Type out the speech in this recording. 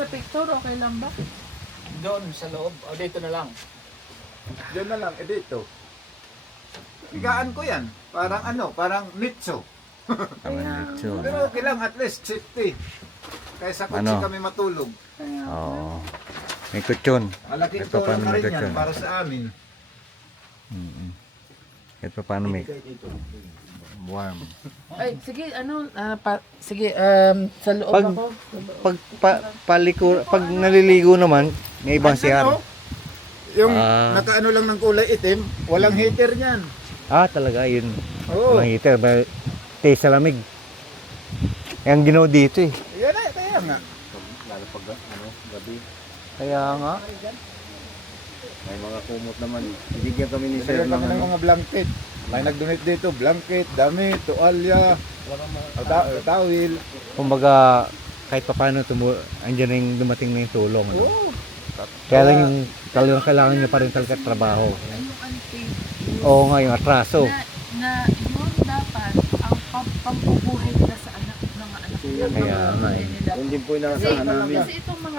sa picture, okay lang ba? Doon sa loob. O dito na lang. Diyan na lang, dito. Higaan ko yan. Parang parang nitso. Pero okay lang, at least safety. Kaysa kung Ano? kami matulog. Oo. May kutsyon. Malaking Ito, paano tulong na rin magkatyan? yan para sa amin. Ito paano may warm. Ay, sige, sige, sa loob Pag- ako. Pag naliligo naman, may ibang CR. Yung Ah. nakaano lang ng kulay itim, walang heater niyan. Talaga yun. Oo. Walang heater, may taste sa lamig. Yan ginawa dito eh. Yan na, kaya nga. Lalo pag gabi, Kaya nga. may mga kumot naman. Bibigyan kami ni Sir Bigyan ng kami ng mga blanket. May nag-donate dito, blanket, damit, tuwalya, tawil. Kumbaga, kahit pa paano, andyan na yung dumating na yung tulong. Ano? Oo. Kaya lang yung talagang kailangan nyo pa rin talaga trabaho. Yung unpaid Oo nga, yung atraso. na yun dapat ang pampubuhay nila sa mga anak nila. Kaya nga eh. Nila. Yun din po yung nakasahan namin. Kasi itong mga